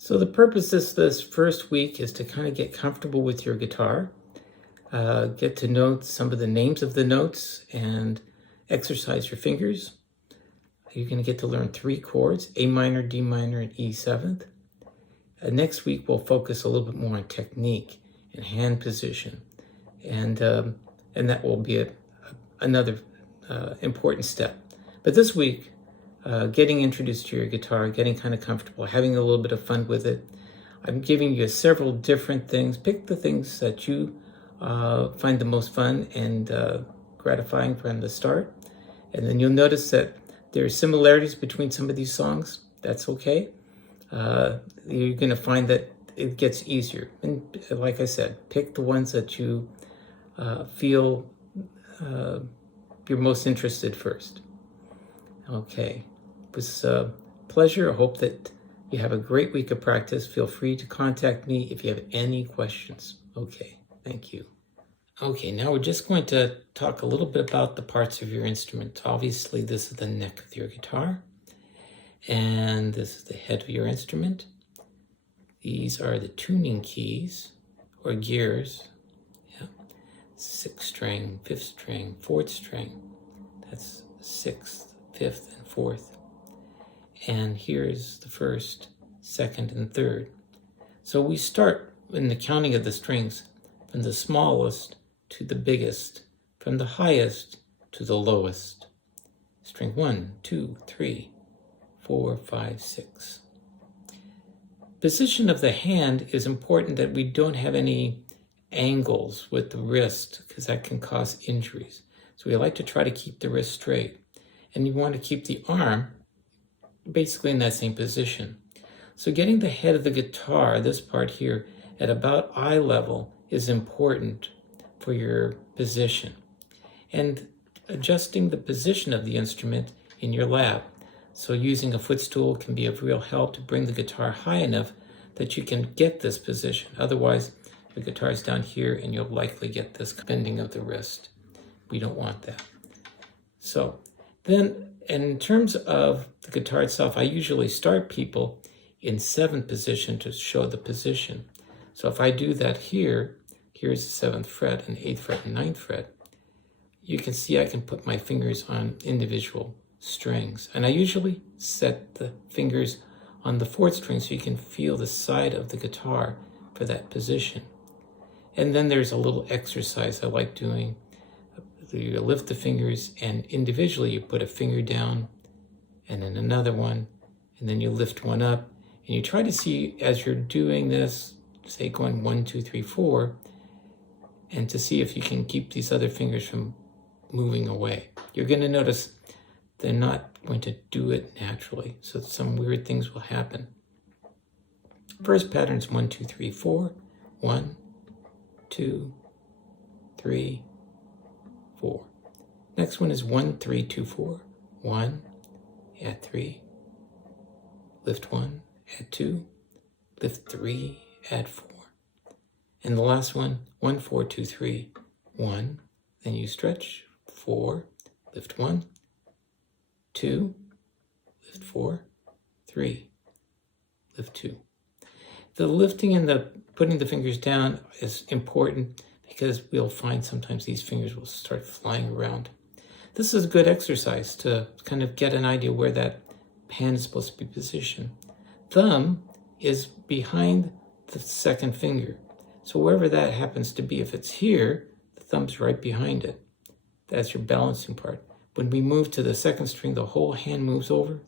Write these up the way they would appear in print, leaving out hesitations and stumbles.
So the purpose of this first week is to kind of get comfortable with your guitar, get to know some of the names of the notes and exercise your fingers. You're going to get to learn 3 chords, A minor, D minor, and E seventh. Next week we'll focus a little bit more on technique and hand position, and that will be another important step. But this week, getting introduced to your guitar, getting kind of comfortable, having a little bit of fun with it. I'm giving you several different things. Pick the things that you find the most fun and gratifying from the start. And then you'll notice that there are similarities between some of these songs. That's okay. You're going to find that it gets easier. And like I said, pick the ones that you feel you're most interested first. Okay. It was a pleasure. I hope that you have a great week of practice. Feel free to contact me if you have any questions. Okay, thank you. Okay, now we're just going to talk a little bit about the parts of your instrument. Obviously, this is the neck of your guitar, and this is the head of your instrument. These are the tuning keys or gears. Yeah, 6th string, 5th string, 4th string. That's 6th, 5th, and 4th. And here's the 1st, 2nd, and 3rd. So we start in the counting of the strings from the smallest to the biggest, from the highest to the lowest. String 1, 2, 3, 4, 5, 6. Position of the hand is important that we don't have any angles with the wrist because that can cause injuries. So we like to try to keep the wrist straight. And you want to keep the arm basically in that same position. So getting the head of the guitar, this part here, at about eye level is important for your position. And adjusting the position of the instrument in your lap. So using a footstool can be of real help to bring the guitar high enough that you can get this position. Otherwise, the guitar's down here and you'll likely get this bending of the wrist. We don't want that. So then, in terms of the guitar itself, I usually start people in 7th position to show the position. So if I do that here, here's the 7th fret and 8th fret and 9th fret, you can see I can put my fingers on individual strings. And I usually set the fingers on the 4th string so you can feel the side of the guitar for that position. And then there's a little exercise I like doing. You lift the fingers and individually you put a finger down and then another one, and then you lift one up, and you try to see as you're doing this, say going 1, 2, 3, 4, and to see if you can keep these other fingers from moving away. You're going to notice they're not going to do it naturally, so some weird things will happen. First pattern is 1, 2, 3, 4. 1, 2, 3, 4. Next one is 1, 3, 2, 4. 1, add 3, lift 1, add 2, lift 3, add 4. And the last one, 1, 4, 2, 3, 1. Then you stretch 4, lift 1, 2, lift 4, 3, lift 2. The lifting and the putting the fingers down is important because we'll find sometimes these fingers will start flying around. This is a good exercise to kind of get an idea where that hand is supposed to be positioned. Thumb is behind the 2nd finger. So wherever that happens to be, if it's here, the thumb's right behind it. That's your balancing part. When we move to the 2nd string, the whole hand moves over,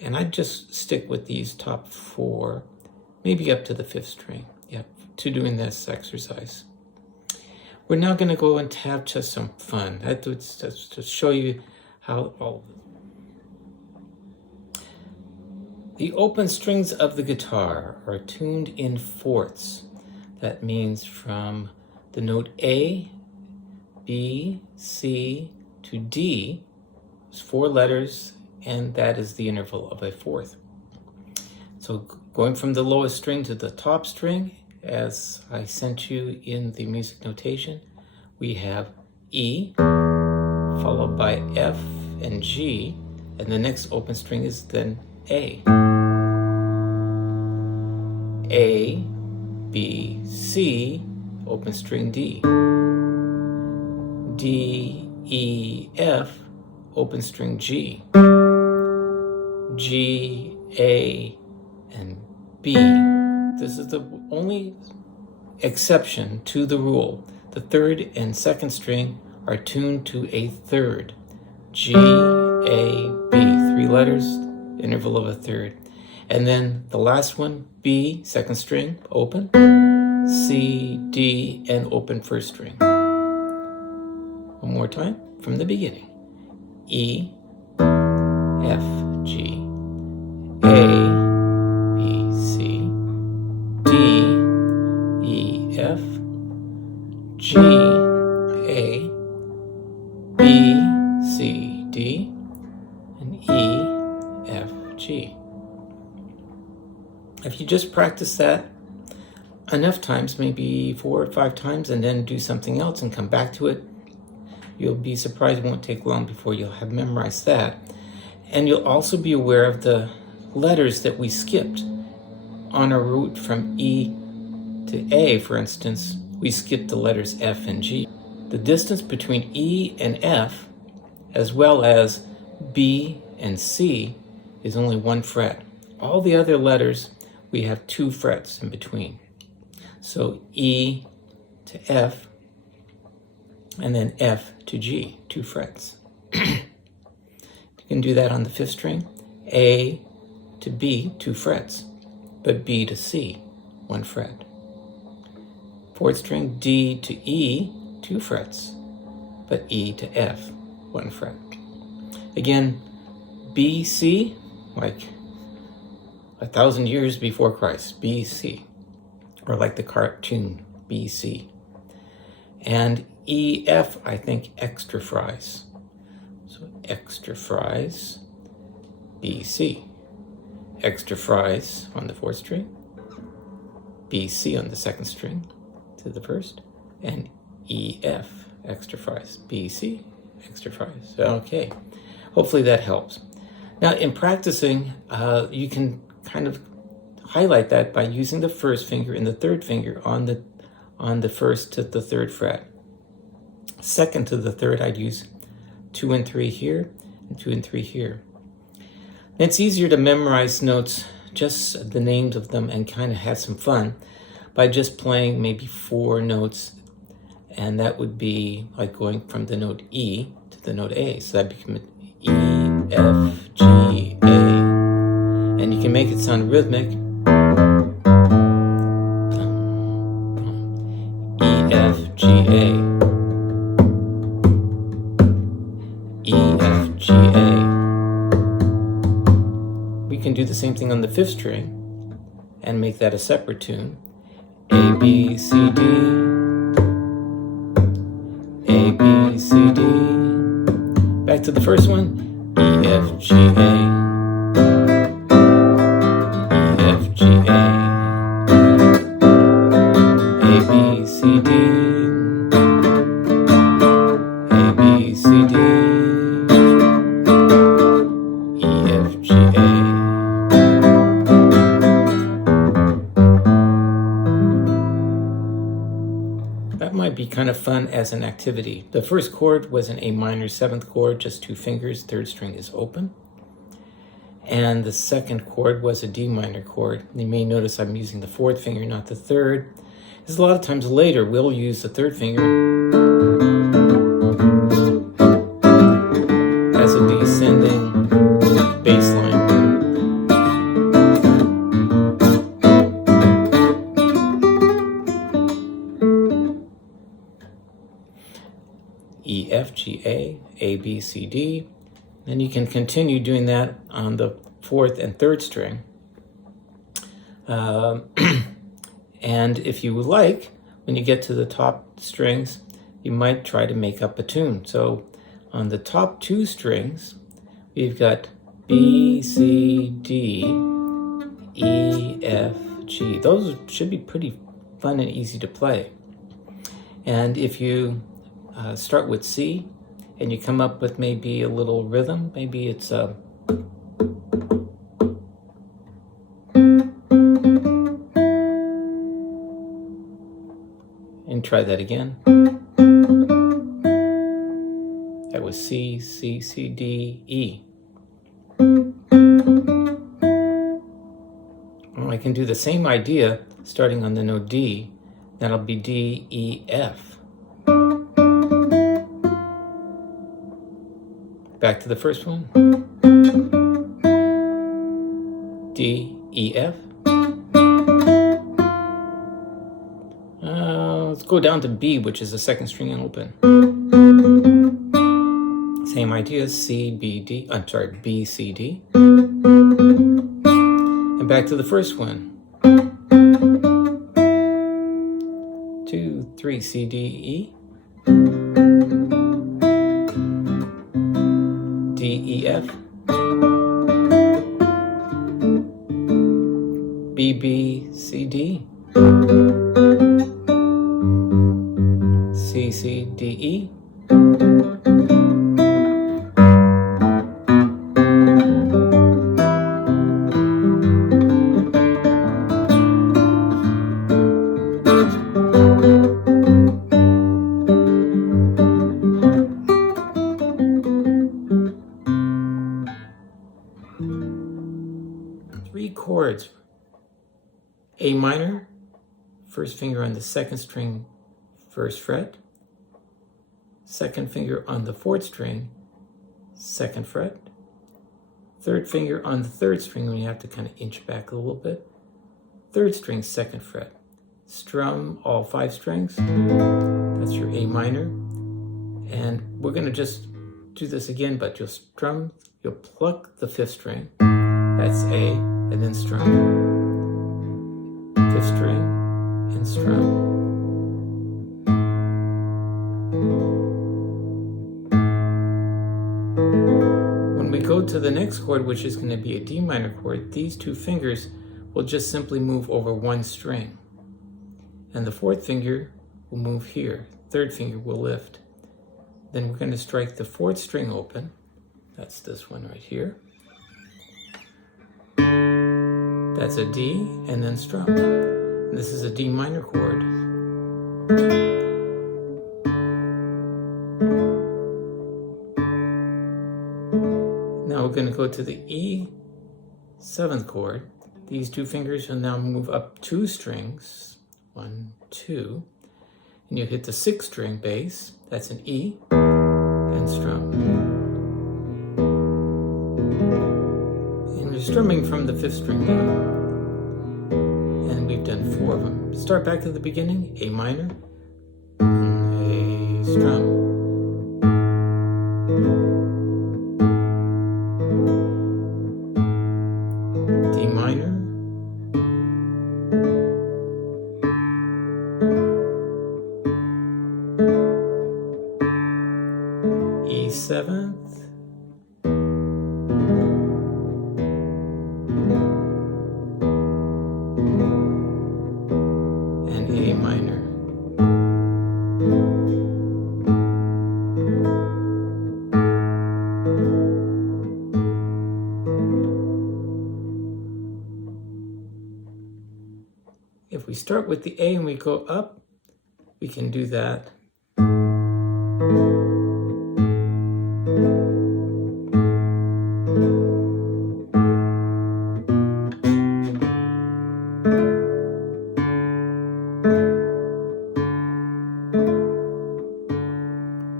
and I just stick with these top 4, maybe up to the 5th string. To doing this exercise. We're now going to go and have just some fun. That's to show you how all the open strings of the guitar are tuned in fourths. That means from the note A, B, C to D, it's 4 letters, and that is the interval of a fourth. So going from the lowest string to the top string, as I sent you in the music notation, we have E, followed by F and G, and the next open string is then A. A, B, C, open string D. D, E, F, open string G. G, A, and B. This is the only exception to the rule. The third and second string are tuned to a third. G, A, B, 3 letters, interval of a third. And then the last one, B, second string, open, C, D, and open first string. One more time from the beginning. E, F, G, A, B, C, D, E, F, G, A, B, C, D, and E, F, G. If you just practice that enough times, maybe 4 or 5 times, and then do something else and come back to it, you'll be surprised it won't take long before you'll have memorized that. And you'll also be aware of the letters that we skipped on our route from E to A. For instance, we skipped the letters F and G. The distance between E and F, as well as B and C, is only 1 fret. All the other letters, we have 2 frets in between. So E to F, and then F to G, 2 frets. You can do that on the 5th string. A to B, 2 frets, but B to C, 1 fret. 4th string, D to E, 2 frets, but E to F, 1 fret. Again, B, C, like 1,000 years before Christ, B, C, or like the cartoon, B, C. And E, F, I think extra fries. So extra fries, B, C. Extra fries on the 4th string, B, C on the 2nd string to the 1st, and E, F, extra fries, B, C, extra fries. Okay, hopefully that helps. Now in practicing, you can kind of highlight that by using the 1st finger and the 3rd finger on the 1st to the 3rd fret. 2nd to the 3rd, I'd use 2 and 3 here, and 2 and 3 here. And it's easier to memorize notes, just the names of them, and kind of have some fun by just playing maybe 4 notes, and that would be like going from the note E to the note A. So that becomes E, F, G, A. And you can make it sound rhythmic. E, F, G, A. E, F, G, A. We can do the same thing on the 5th string and make that a separate tune. A, B, C, D. A, B, C, D. Back to the first one. E, F, G, A. E, F, G, A. A, B, C, D. A, B, C, D. E, F, G, A. That might be kind of fun as an activity. The first chord was an A minor 7th chord, just 2 fingers, 3rd string is open. And the 2nd chord was a D minor chord. You may notice I'm using the 4th finger, not the 3rd. Because a lot of times later, we'll use the 3rd finger as a descending bass line. E, F, G, A, B, C, D. Then you can continue doing that on the 4th and 3rd string. And if you would like, when you get to the top strings, you might try to make up a tune. So on the top 2 strings, we've got B, C, D, E, F, G. Those should be pretty fun and easy to play. And if you start with C, and you come up with maybe a little rhythm. Maybe it's try that again. That was C, C, C, D, E. Well, I can do the same idea starting on the note D. That'll be D, E, F. Back to the first one. D, E, F. Let's go down to B, which is the second string and open. Same idea, C, B, D. I'm sorry, B, C, D. And back to the first one. 2, 3, C, D, E. D, E, F. B, B, C, D. C, C, D, E. Three chords. A minor, first finger on the second string, first fret. Second finger on the fourth string, second fret. Third finger on the third string when you have to kind of inch back a little bit. Third string, second fret. Strum all 5 strings. That's your A minor. And we're going to just do this again, but you'll strum, you'll pluck the 5th string. That's A, and then strum. 5th string, and strum. When we go to the next chord, which is going to be a D minor chord, these 2 fingers will just simply move over 1 string. And the 4th finger will move here. 3rd finger will lift. Then we're going to strike the 4th string open. That's this one right here. That's a D, and then strum. And this is a D minor chord. Now we're going to go to the E 7th chord. These 2 fingers will now move up 2 strings. 1, 2. And you hit the 6th string bass. That's an E, and strum. And we're strumming from the 5th string down. And we've done 4 of them. Start back at the beginning. A minor, A, strum. D minor, E 7th, and A minor. If we start with the A and we go up, we can do that.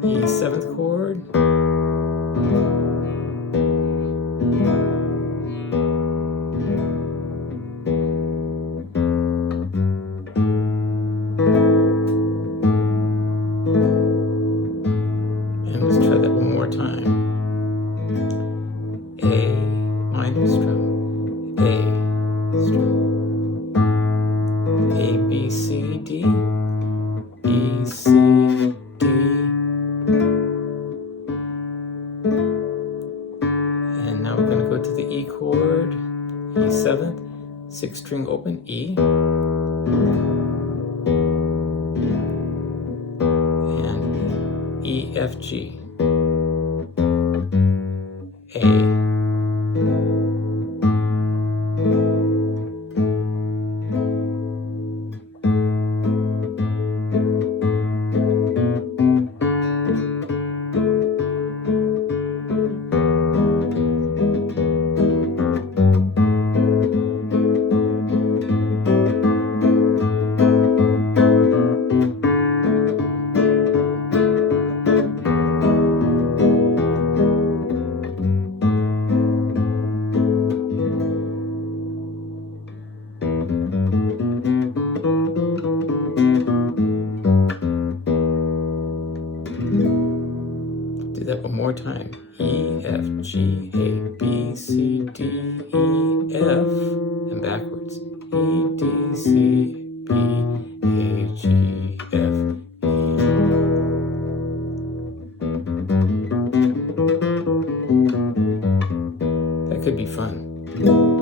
E 7th chord. And let's try that one more time. A minor strum. A strum. A, B, C, D. E, C, D. And now we're going to go to the E chord, E 7th, 6th string open, E. And E, F, G. A. E, F, G, A, B, C, D, E, F, and backwards. E, D, C, B, A, G, F, E. That could be fun.